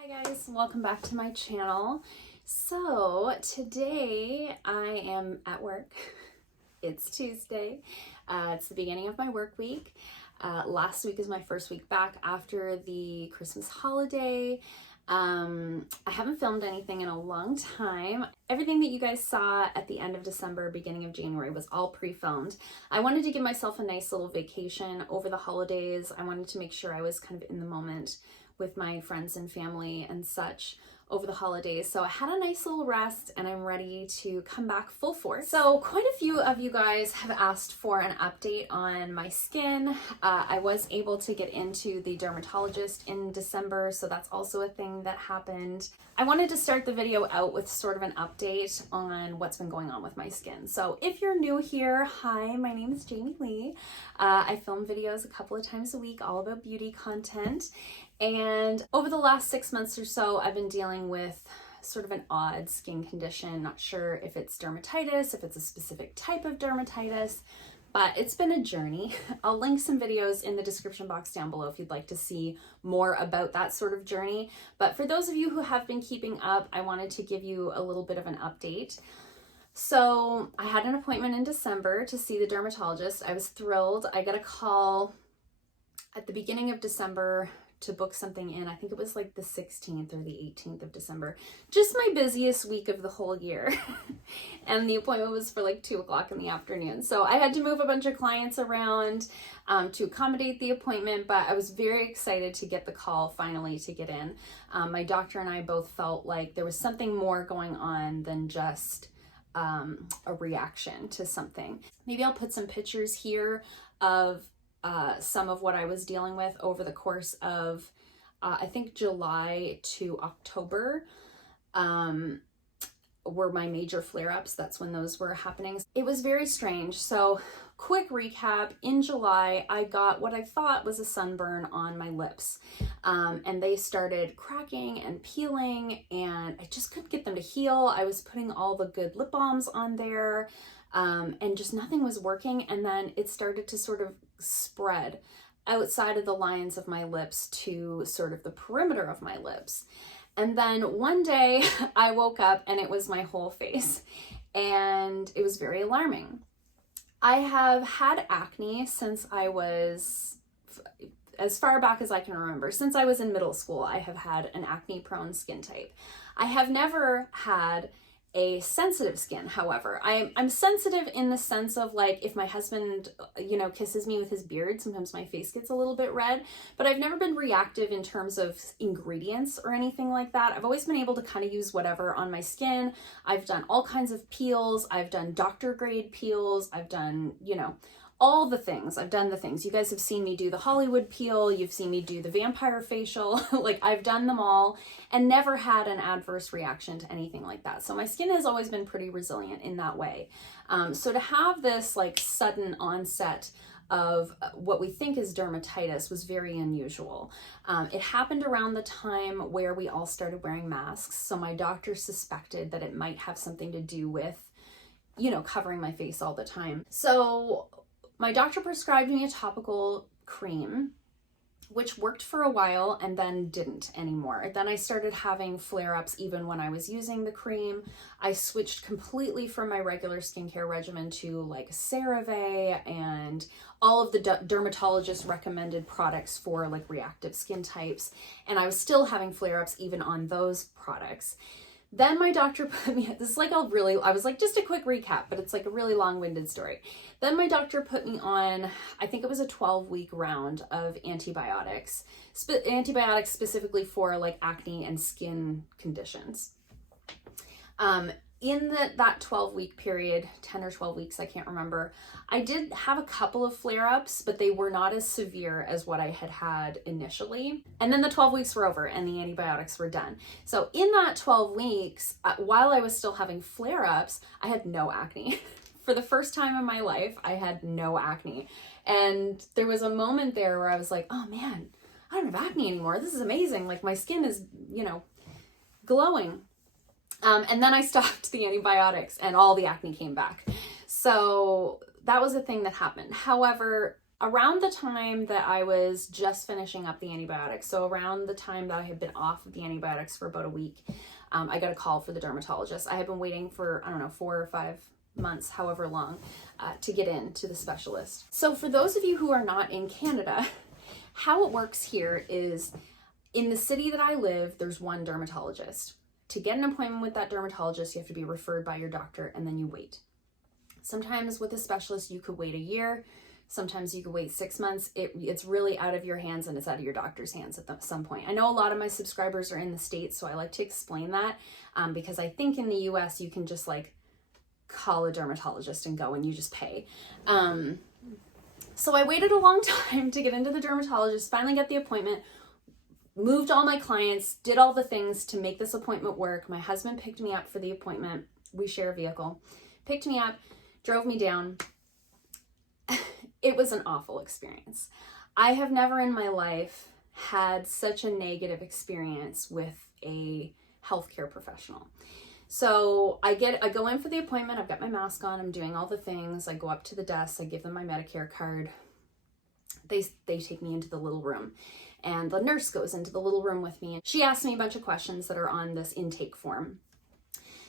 Hi guys, welcome back to my channel. So today I am at work. It's Tuesday. It's the beginning of my work week. Last week is my first week back after the Christmas holiday. I haven't filmed anything in a long time. Everything that you guys saw at the end of December, beginning of January was all pre-filmed. I wanted to give myself a nice little vacation over the holidays. I wanted to make sure I was kind of in the moment with my friends and family and such over the holidays. So I had a nice little rest and I'm ready to come back full force. So quite a few of you guys have asked for an update on my skin. I was able to get into the dermatologist in December, so that's also a thing that happened. I wanted to start the video out with sort of an update on what's been going on with my skin. So if you're new here, hi, my name is Jamie Lee. I film videos a couple of times a week, all about beauty content. And over the last 6 months or so, I've been dealing with sort of an odd skin condition. Not sure if it's dermatitis, if it's a specific type of dermatitis, but it's been a journey. I'll link some videos in the description box down below if you'd like to see more about that sort of journey. But for those of you who have been keeping up, I wanted to give you a little bit of an update. So I had an appointment in December to see the dermatologist. I was thrilled. I got a call at the beginning of December to book something in. I think it was like the 16th or the 18th of December. Just my busiest week of the whole year. And the appointment was for like 2 o'clock in the afternoon. So I had to move a bunch of clients around to accommodate the appointment, but I was very excited to get the call finally to get in. My doctor and I both felt like there was something more going on than just a reaction to something. Maybe I'll put some pictures here of some of what I was dealing with over the course of, I think July to October were my major flare-ups. That's when those were happening. It was very strange. So quick recap, in July, I got what I thought was a sunburn on my lips. And they started cracking and peeling and I just couldn't get them to heal. I was putting all the good lip balms on there and just nothing was working. And then it started to sort of spread outside of the lines of my lips to sort of the perimeter of my lips. And then one day I woke up and it was my whole face and it was very alarming. I have had acne since I was, as far back as I can remember, since I was in middle school, I have had an acne prone skin type. I have never had a sensitive skin, however. I'm sensitive in the sense of like if my husband, kisses me with his beard, sometimes my face gets a little bit red, but I've never been reactive in terms of ingredients or anything like that. I've always been able to kind of use whatever on my skin. I've done all kinds of peels. I've done doctor grade peels. I've done, all the things. I've done the things. You guys have seen me do the Hollywood peel. You've seen me do the vampire facial. Like I've done them all and never had an adverse reaction to anything like that. So my skin has always been pretty resilient in that way. So to have this like sudden onset of what we think is dermatitis was very unusual. It happened around the time where we all started wearing masks. So my doctor suspected that it might have something to do with, covering my face all the time. So my doctor prescribed me a topical cream, which worked for a while and then didn't anymore. Then I started having flare-ups even when I was using the cream. I switched completely from my regular skincare regimen to like CeraVe and all of the dermatologist recommended products for like reactive skin types. And I was still having flare-ups even on those products. Then my doctor put me, this is like I was like, just a quick recap, but it's like a really long-winded story. Then my doctor put me on, I think it was a 12-week round of antibiotics, antibiotics specifically for like acne and skin conditions. In that 12-week period, 10 or 12 weeks, I can't remember, I did have a couple of flare-ups, but they were not as severe as what I had had initially. And then the 12 weeks were over and the antibiotics were done. So in that 12 weeks, while I was still having flare-ups, I had no acne. For the first time in my life, I had no acne. And there was a moment there where I was like, oh man, I don't have acne anymore. This is amazing. Like my skin is, glowing. And then I stopped the antibiotics and all the acne came back. So that was a thing that happened. However, around the time that I was just finishing up the antibiotics, so around the time that I had been off of the antibiotics for about a week, I got a call for the dermatologist. I had been waiting for, I don't know, 4 or 5 months, however long, to get into the specialist. So for those of you who are not in Canada, how it works here is in the city that I live, there's one dermatologist. To get an appointment with that dermatologist, you have to be referred by your doctor, and then you wait. Sometimes with a specialist, you could wait a year. Sometimes you could wait 6 months. It's really out of your hands, and it's out of your doctor's hands at some point. I know a lot of my subscribers are in the States, so I like to explain that because I think in the US, you can just like call a dermatologist and go and you just pay. So I waited a long time to get into the dermatologist, finally got the appointment, moved all my clients, did all the things to make this appointment work. My husband picked me up for the appointment. We share a vehicle. Picked me up, drove me down. It was an awful experience. I have never in my life had such a negative experience with a healthcare professional. So I go in for the appointment, I've got my mask on, I'm doing all the things. I go up to the desk, I give them my Medicare card. They take me into the little room, and the nurse goes into the little room with me. She asks me a bunch of questions that are on this intake form.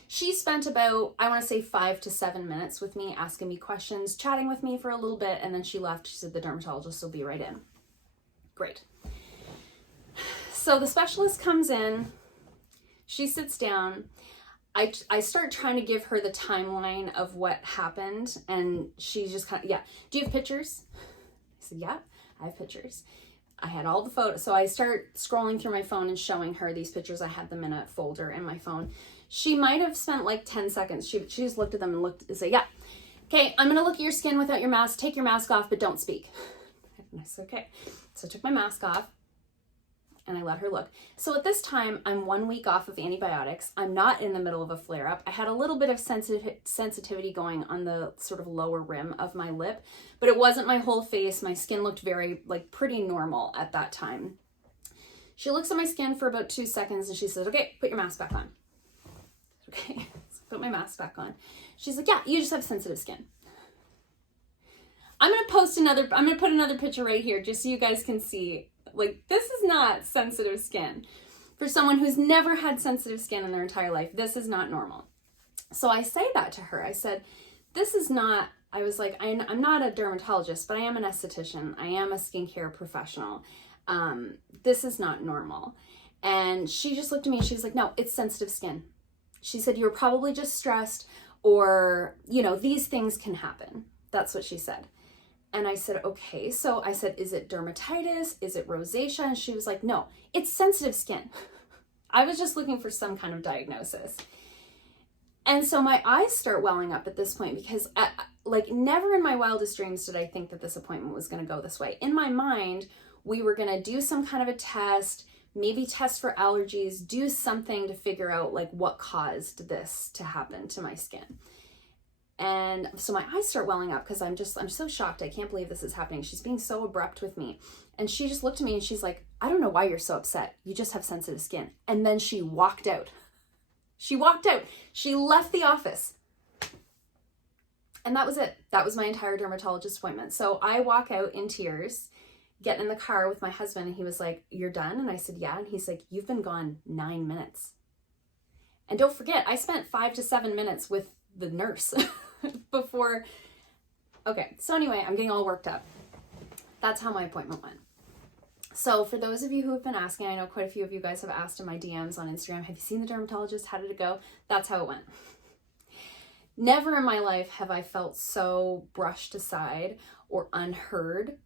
She spent about, I want to say 5 to 7 minutes with me, asking me questions, chatting with me for a little bit, and then she left. She said, the dermatologist will be right in. Great. So the specialist comes in, she sits down. I start trying to give her the timeline of what happened, and she just kind of, yeah, do you have pictures? I said, yeah, I have pictures. I had all the photos. So I start scrolling through my phone and showing her these pictures. I had them in a folder in my phone. She might have spent like 10 seconds. She just looked at them and looked and said, yeah, okay, I'm going to look at your skin without your mask. Take your mask off, but don't speak. And I said, okay. So I took my mask off and I let her look. So at this time, I'm 1 week off of antibiotics. I'm not in the middle of a flare-up. I had a little bit of sensitivity going on the sort of lower rim of my lip, but it wasn't my whole face. My skin looked very, like, pretty normal at that time. She looks at my skin for about 2 seconds and she says, okay, put your mask back on. Okay, so put my mask back on. She's like, yeah, you just have sensitive skin. I'm going to put another picture right here just so you guys can see. Like, this is not sensitive skin. For someone who's never had sensitive skin in their entire life, this is not normal. So I say that to her. I said, this is not, I was like, I'm not a dermatologist, but I am an esthetician. I am a skincare professional. This is not normal. And she just looked at me and she's like, no, it's sensitive skin. She said, you're probably just stressed, or, you know, these things can happen. That's what she said. And I said, okay. So I said, is it dermatitis? Is it rosacea? And she was like, no, it's sensitive skin. I was just looking for some kind of diagnosis. And so my eyes start welling up at this point because like never in my wildest dreams did I think that this appointment was going to go this way. In my mind, we were going to do some kind of a test, maybe test for allergies, do something to figure out like what caused this to happen to my skin. And so my eyes start welling up because I'm so shocked. I can't believe this is happening. She's being so abrupt with me. And she just looked at me and she's like, I don't know why you're so upset. You just have sensitive skin. And then she walked out. She walked out. She left the office. And that was it. That was my entire dermatologist appointment. So I walk out in tears, get in the car with my husband, and he was like, you're done? And I said, yeah. And he's like, you've been gone 9 minutes. And don't forget, I spent 5 to 7 minutes with the nurse before. Okay, so anyway, I'm getting all worked up. That's how my appointment went. So for those of you who have been asking, I know quite a few of you guys have asked in my DMs on Instagram, have you seen the dermatologist? How did it go? That's how it went. Never in my life have I felt so brushed aside or unheard.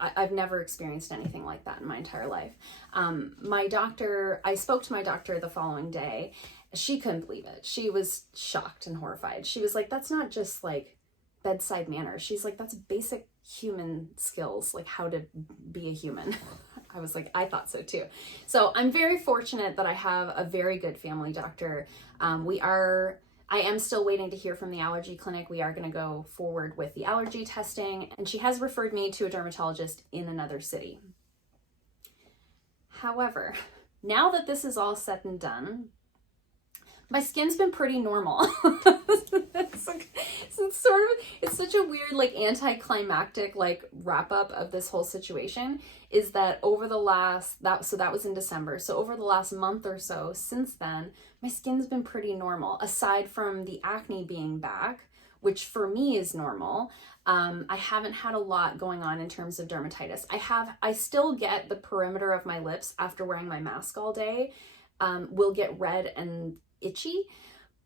I've never experienced anything like that in my entire life. I spoke to my doctor the following day. She couldn't believe it. She was shocked and horrified. She was like, that's not just like bedside manner. She's like, that's basic human skills, like how to be a human. I was like, I thought so too. So I'm very fortunate that I have a very good family doctor. I am still waiting to hear from the allergy clinic. We are going to go forward with the allergy testing, and she has referred me to a dermatologist in another city. However, now that this is all said and done, My skin's been pretty normal. It's such a weird, like, anticlimactic, like, wrap up of this whole situation, is that over the last, that was in December. So over the last month or so since then, my skin's been pretty normal, aside from the acne being back, which for me is normal. I haven't had a lot going on in terms of dermatitis. I still get the perimeter of my lips after wearing my mask all day, will get red and itchy.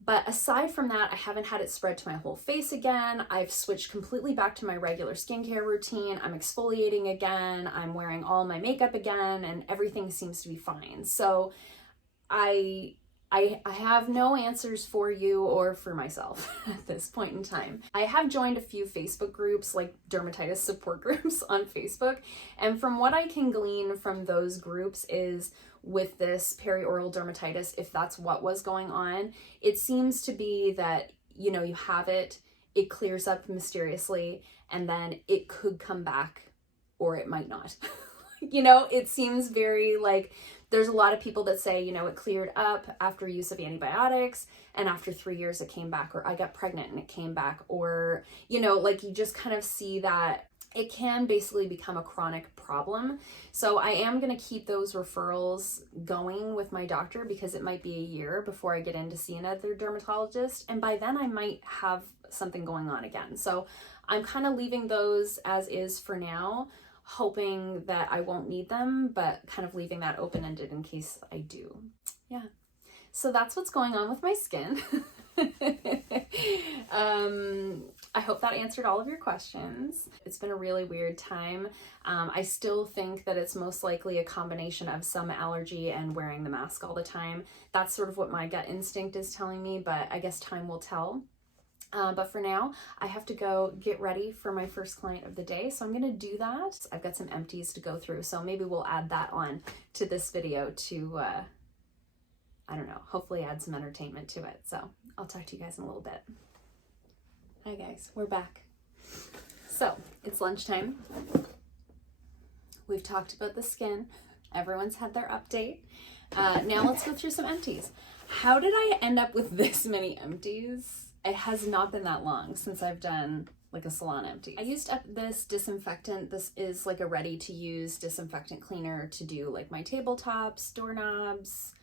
But aside from that, I haven't had it spread to my whole face again. I've switched completely back to my regular skincare routine. I'm exfoliating again. I'm wearing all my makeup again, and everything seems to be fine. So I have no answers for you or for myself at this point in time. I have joined a few Facebook groups, like dermatitis support groups on Facebook. And from what I can glean from those groups is, with this perioral dermatitis, if that's what was going on, it seems to be that, you know, you have it, it clears up mysteriously, and then it could come back or it might not. You know, it seems very like, there's a lot of people that say, you know, it cleared up after use of antibiotics, and after 3 years it came back, or I got pregnant and it came back, or, you know, like, you just kind of see that it can basically become a chronic problem. So I am going to keep those referrals going with my doctor, because it might be a year before I get in to see another dermatologist. And by then I might have something going on again. So I'm kind of leaving those as is for now, hoping that I won't need them, but kind of leaving that open-ended in case I do. Yeah. So that's what's going on with my skin. I hope that answered all of your questions. It's been a really weird time. I still think that it's most likely a combination of some allergy and wearing the mask all the time. That's sort of what my gut instinct is telling me, but I guess time will tell. But for now, I have to go get ready for my first client of the day, so I'm going to do that. I've got some empties to go through, so maybe we'll add that on to this video to, I don't know, hopefully add some entertainment to it. So I'll talk to you guys in a little bit. Hi guys, we're back. So it's lunchtime. We've talked about the skin. Everyone's had their update. Now let's go through some empties. How did I end up with this many empties? It has not been that long since I've done like a salon empty. I used up this disinfectant. This is like a ready to use disinfectant cleaner to do like my tabletops, doorknobs,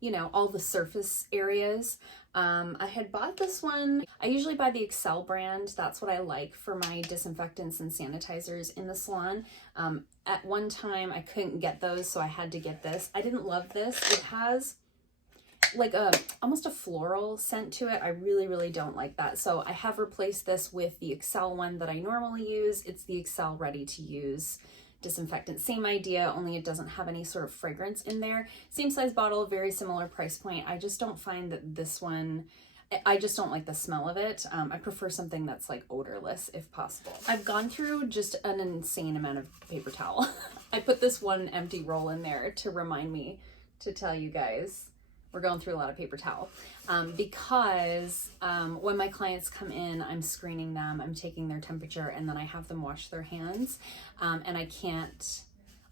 you know, all the surface areas. I had bought this one. I usually buy the Excel brand. That's what I like for my disinfectants and sanitizers in the salon. At one time I couldn't get those, so I had to get this. I didn't love this. It has like almost a floral scent to it. I really don't like that. So I have replaced this with the Excel one that I normally use. It's the Excel ready to use disinfectant. Same idea, only it doesn't have any sort of fragrance in there. Same size bottle, very similar price point. I just don't find that this one, I just don't like the smell of it. I prefer something that's like odorless if possible. I've gone through just an insane amount of paper towel. I put this one empty roll in there to remind me to tell you guys we're going through a lot of paper towel, because when my clients come in, I'm screening them, I'm taking their temperature, and then I have them wash their hands, and I can't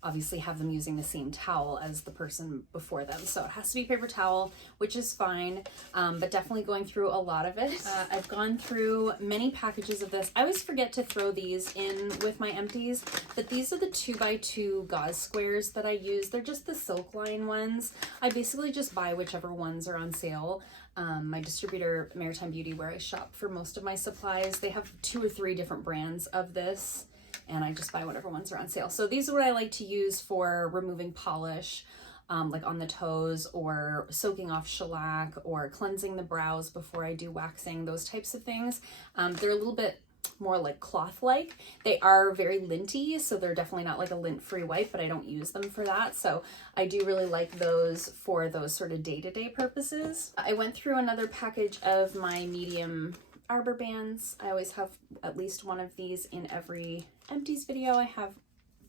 obviously have them using the same towel as the person before them. So it has to be paper towel, which is fine, but definitely going through a lot of it. I've gone through many packages of this. I always forget to throw these in with my empties, but these are the 2x2 gauze squares that I use. They're just the silk line ones. I basically just buy whichever ones are on sale. My distributor, Maritime Beauty, where I shop for most of my supplies, they have 2 or 3 different brands of this, and I just buy whatever ones are on sale. So these are what I like to use for removing polish, like on the toes, or soaking off shellac, or cleansing the brows before I do waxing, those types of things. They're a little bit more like cloth-like. They are very linty, so they're definitely not like a lint-free wipe, but I don't use them for that. So I do really like those for those sort of day-to-day purposes. I went through another package of my medium arbor bands. I always have at least one of these in every empties video. I have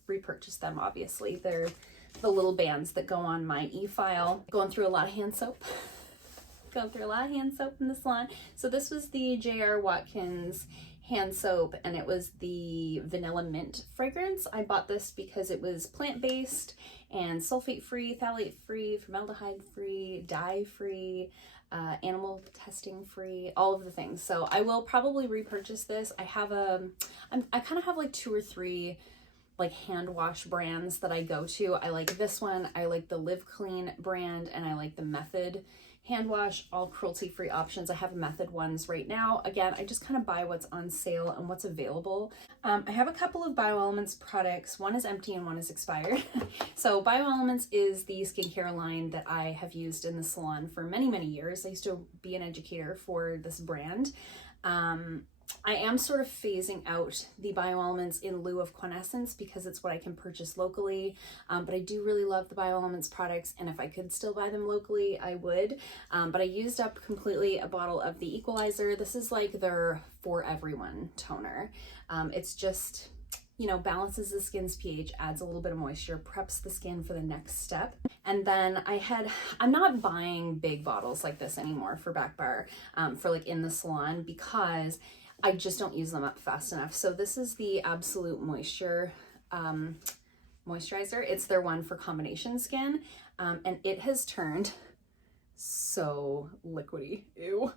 repurchased them, obviously. They're the little bands that go on my e-file. Going through a lot of hand soap. Going through a lot of hand soap in the salon. So this was the J.R. Watkins hand soap, and it was the vanilla mint fragrance. I bought this because it was plant-based and sulfate-free, phthalate-free, formaldehyde-free, dye-free. animal testing free, all of the things. So I will probably repurchase this. I have I kind of have like 2 or 3 like hand wash brands that I go to. I like this one, I like the Live Clean brand, and I like the Method hand wash, all cruelty-free options. I have Method ones right now. Again, I just kind of buy what's on sale and what's available. I have a couple of BioElements products. One is empty and one is expired. So BioElements is the skincare line that I have used in the salon for many, many years. I used to be an educator for this brand. I am sort of phasing out the BioElements in lieu of Quintessence because it's what I can purchase locally, but I do really love the BioElements products, and if I could still buy them locally, I would. But I used up completely a bottle of the Equalizer. This is like their For Everyone toner. It's just, you know, balances the skin's pH, adds a little bit of moisture, preps the skin for the next step. And then I'm not buying big bottles like this anymore for back bar, for like in the salon, because I just don't use them up fast enough. So this is the Absolute Moisture moisturizer. It's their one for combination skin, and it has turned so liquidy. Ew.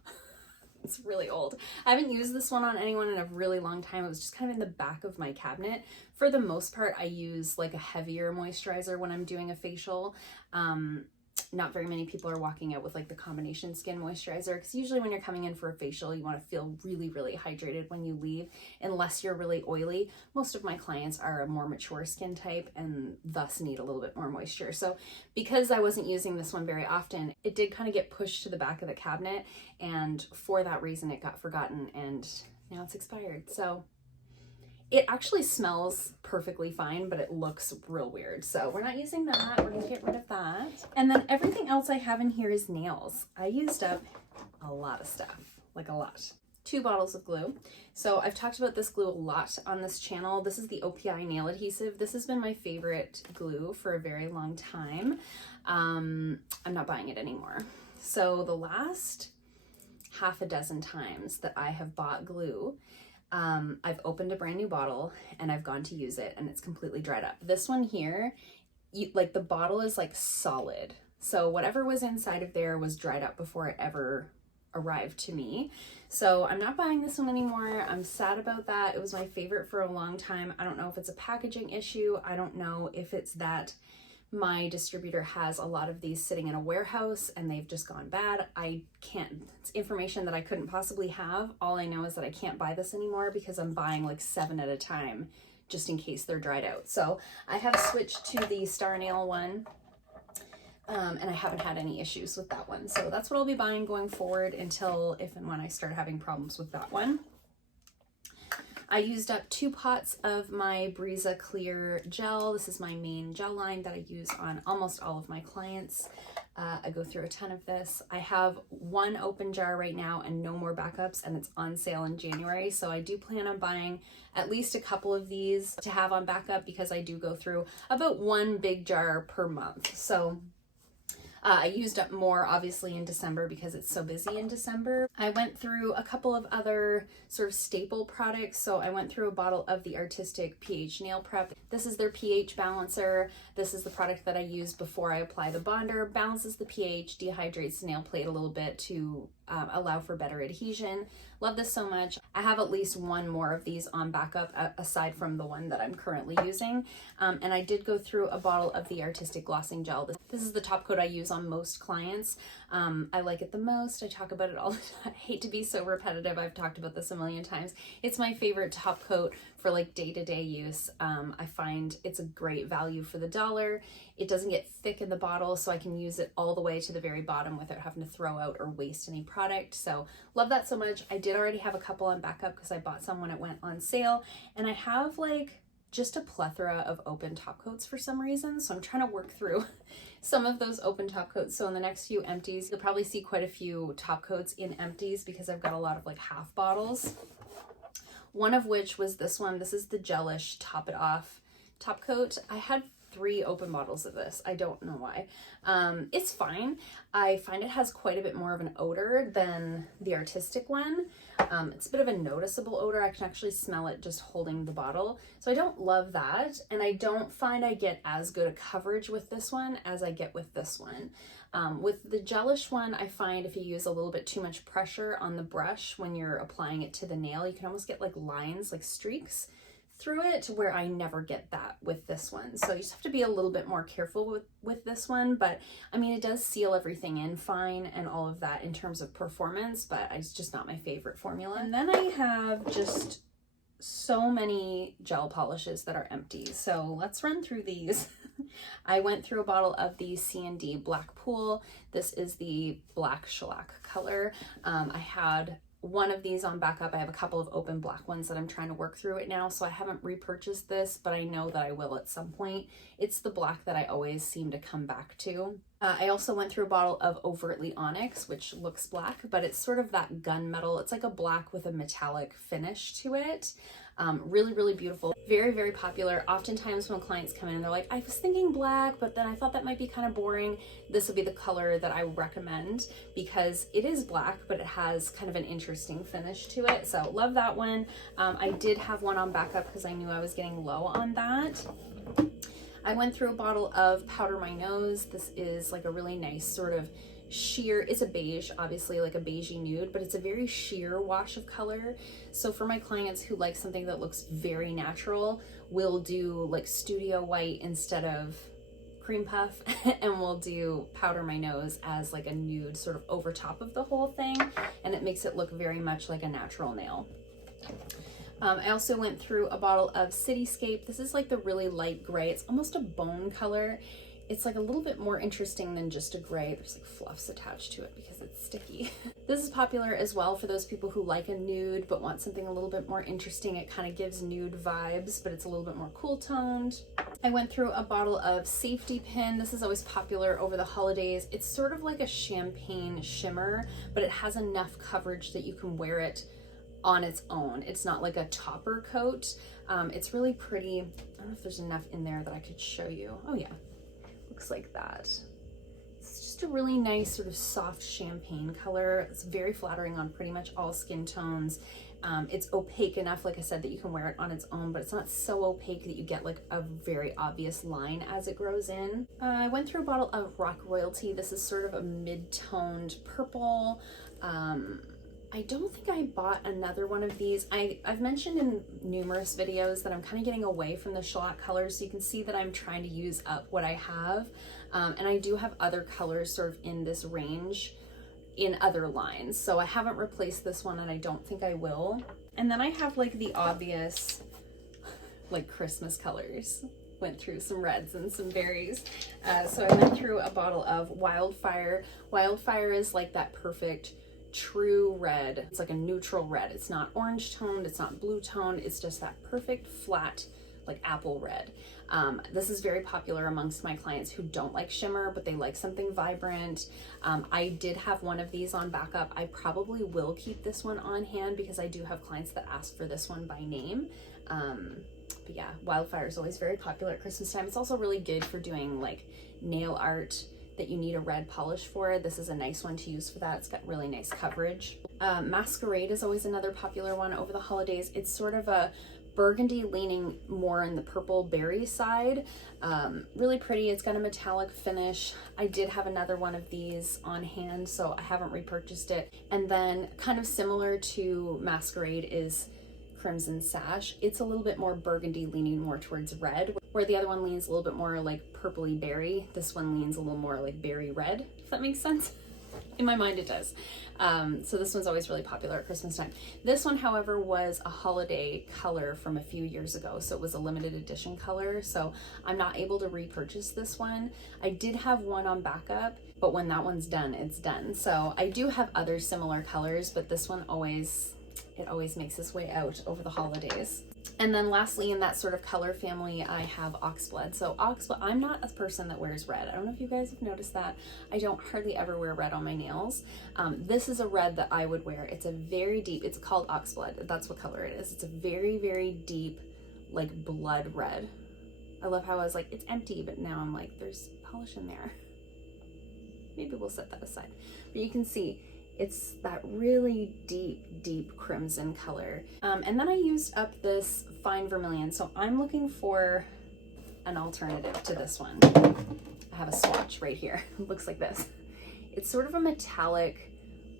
It's really old. I haven't used this one on anyone in a really long time. It was just kind of in the back of my cabinet. For the most part, I use like a heavier moisturizer when I'm doing a facial. Not very many people are walking out with like the combination skin moisturizer, because usually when you're coming in for a facial, you want to feel really, really hydrated when you leave, unless you're really oily. Most of my clients are a more mature skin type and thus need a little bit more moisture. So because I wasn't using this one very often, it did kind of get pushed to the back of the cabinet, and for that reason it got forgotten, and now it's expired. So it actually smells perfectly fine, but it looks real weird. So we're not using that. We're gonna get rid of that. And then everything else I have in here is nails. I used up a lot of stuff, like a lot. 2 bottles of glue. So I've talked about this glue a lot on this channel. This is the OPI nail adhesive. This has been my favorite glue for a very long time. I'm not buying it anymore. So the last half a dozen times that I have bought glue, I've opened a brand new bottle and I've gone to use it and it's completely dried up. This one here, like the bottle is like solid. So whatever was inside of there was dried up before it ever arrived to me. So I'm not buying this one anymore. I'm sad about that. It was my favorite for a long time. I don't know if it's a packaging issue. I don't know if it's that my distributor has a lot of these sitting in a warehouse and they've just gone bad. I can't, it's information that I couldn't possibly have. All I know is that I can't buy this anymore because I'm buying like 7 at a time just in case they're dried out. So I have switched to the Star Nail one, and I haven't had any issues with that one. So that's what I'll be buying going forward until if and when I start having problems with that one. I used up 2 pots of my Breeza Clear gel. This is my main gel line that I use on almost all of my clients. I go through a ton of this. I have 1 open jar right now and no more backups, and it's on sale in January. So I do plan on buying at least a couple of these to have on backup, because I do go through about 1 big jar per month. So I used up more obviously in December because it's so busy in December. I went through a couple of other sort of staple products. So I went through a bottle of the Artistic pH Nail Prep. This is their pH balancer. This is the product that I use before I apply the bonder. Balances the pH, dehydrates the nail plate a little bit to allow for better adhesion. Love this so much. I have at least 1 more of these on backup aside from the one that I'm currently using. And I did go through a bottle of the Artistic Glossing Gel. This is the top coat I use on most clients. I like it the most. I talk about it all the time. I hate to be so repetitive. I've talked about this a million times. It's my favorite top coat for like day-to-day use. I find it's a great value for the dollar. It doesn't get thick in the bottle, so I can use it all the way to the very bottom without having to throw out or waste any product. So love that so much. I did already have a couple on backup because I bought some when it went on sale, and I have like just a plethora of open top coats for some reason. So I'm trying to work through some of those open top coats. So in the next few empties, you'll probably see quite a few top coats in empties because I've got a lot of like half bottles. One of which was this one. This is the Gelish Top It Off top coat. I had 3 open bottles of this. I don't know why. It's fine. I find it has quite a bit more of an odor than the artistic one. It's a bit of a noticeable odor. I can actually smell it just holding the bottle. So I don't love that. And I don't find I get as good a coverage with this one as I get with this one. With the gelish one, I find if you use a little bit too much pressure on the brush when you're applying it to the nail, you can almost get like lines, like streaks through it, where I never get that with this one. So you just have to be a little bit more careful with this one, but I mean, it does seal everything in fine and all of that in terms of performance, but it's just not my favorite formula. And then I have just so many gel polishes that are empty. So let's run through these. I went through a bottle of the C&D Black Pool. This is the black shellac color. I had one of these on backup. I have a couple of open black ones that I'm trying to work through it now, so I haven't repurchased this, but I know that I will at some point. It's the black that I always seem to come back to. I also went through a bottle of Overtly Onyx, which looks black, but it's sort of that gunmetal. It's like a black with a metallic finish to it. Really, really beautiful. Very, very popular. Oftentimes when clients come in and they're like, I was thinking black, but then I thought that might be kind of boring. This would be the color that I recommend because it is black, but it has kind of an interesting finish to it. So love that one. I did have one on backup because I knew I was getting low on that. I went through a bottle of Powder My Nose. This is like a really nice sort of sheer, it's a beige, obviously like a beigey nude, but it's a very sheer wash of color. So for my clients who like something that looks very natural, we'll do like Studio White instead of Cream Puff, and we'll do Powder My Nose as like a nude sort of over top of the whole thing, and it makes it look very much like a natural nail. I also went through a bottle of Cityscape. This is like the really light gray. It's almost a bone color. It's like a little bit more interesting than just a gray. There's like fluffs attached to it because it's sticky. This is popular as well for those people who like a nude but want something a little bit more interesting. It kind of gives nude vibes, but it's a little bit more cool toned. I went through a bottle of Safety Pin. This is always popular over the holidays. It's sort of like a champagne shimmer, but it has enough coverage that you can wear it on its own. It's not like a topper coat. It's really pretty. I don't know if there's enough in there that I could show you. Oh yeah. Looks like that. It's just a really nice sort of soft champagne color. It's very flattering on pretty much all skin tones. It's opaque enough, like I said, that you can wear it on its own, but it's not so opaque that you get like a very obvious line as it grows in. I went through a bottle of Rock Royalty. This is sort of a mid-toned purple. I don't think I bought another one of these. I've mentioned in numerous videos that I'm kind of getting away from the shellac colors, so you can see that I'm trying to use up what I have. And I do have other colors sort of in this range in other lines. So I haven't replaced this one and I don't think I will. And then I have like the obvious like Christmas colors. Went through some reds and some berries. So I went through a bottle of Wildfire. Wildfire is like that perfect true red. It's like a neutral red. It's not orange toned, it's not blue toned, it's just that perfect flat like apple red. This is very popular amongst my clients who don't like shimmer but they like something vibrant. I did have one of these on backup. I probably will keep this one on hand because I do have clients that ask for this one by name. But yeah, Wildfire is always very popular at Christmas time. It's also really good for doing like nail art that you need a red polish for. This is a nice one to use for that. It's got really nice coverage. Masquerade is always another popular one over the holidays. It's sort of a burgundy leaning more in the purple berry side. Really pretty. It's got a metallic finish. I did have another one of these on hand, so I haven't repurchased it. And then kind of similar to Masquerade is Crimson Sash. It's a little bit more burgundy leaning more towards red, where the other one leans a little bit more like purpley berry. This one leans a little more like berry red, if that makes sense. In my mind it does. So this one's always really popular at Christmas time. This one, however, was a holiday color from a few years ago, so it was a limited edition color, so I'm not able to repurchase this one. I did have one on backup, but when that one's done, it's done. So I do have other similar colors, but this one always makes its way out over the holidays. And then lastly, in that sort of color family, I have Oxblood. So Oxblood, I'm not a person that wears red. I don't know if you guys have noticed that. I don't hardly ever wear red on my nails. This is a red that I would wear. It's a very deep, it's called Oxblood. That's what color it is. It's a very, very deep, like blood red. I love how I was like, it's empty, but now I'm like, there's polish in there. Maybe we'll set that aside. But you can see it's that really deep crimson color. And then I used up this fine vermilion. So I'm looking for an alternative to this one. I have a swatch right here. It looks like this. It's sort of a metallic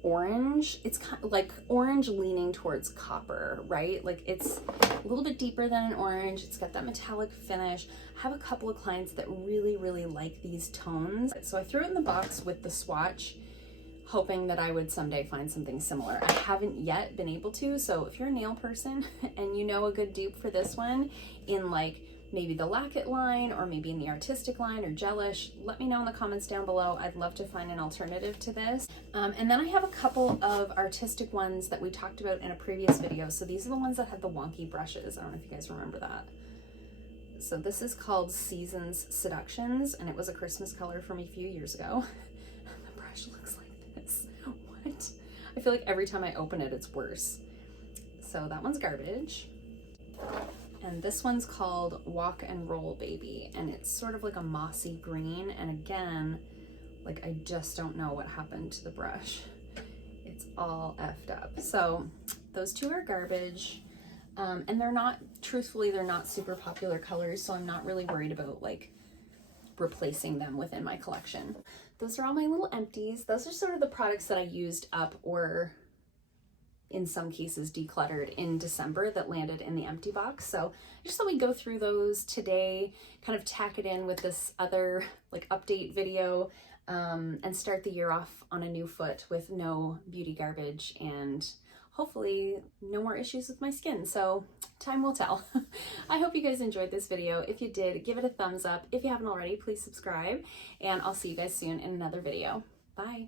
orange. It's kind of like orange leaning towards copper, right? Like it's a little bit deeper than an orange. It's got that metallic finish. I have a couple of clients that really like these tones. So I threw it in the box with the swatch, hoping that I would someday find something similar. I haven't yet been able to, so if you're a nail person and you know a good dupe for this one in like maybe the Lacket line or maybe in the artistic line or gelish, let me know in the comments down below. I'd love to find an alternative to this. And then I have a couple of artistic ones that we talked about in a previous video. So these are the ones that had the wonky brushes. I don't know if you guys remember that. So this is called Seasons Seductions, and it was a Christmas color from a few years ago. The brush looks like this. What? I feel like every time I open it, it's worse. So that one's garbage. And this one's called Walk and Roll Baby, and it's sort of like a mossy green. And again, like I just don't know what happened to the brush. It's all effed up. So those two are garbage. And they're not, truthfully, they're not super popular colors, so I'm not really worried about like replacing them within my collection. Those are all my little empties. Those are sort of the products that I used up or in some cases decluttered in December that landed in the empty box. So I just thought we'd go through those today, kind of tack it in with this other like update video, and start the year off on a new foot with no beauty garbage and hopefully no more issues with my skin. So time will tell. I hope you guys enjoyed this video. If you did, give it a thumbs up. If you haven't already, please subscribe, and I'll see you guys soon in another video. Bye.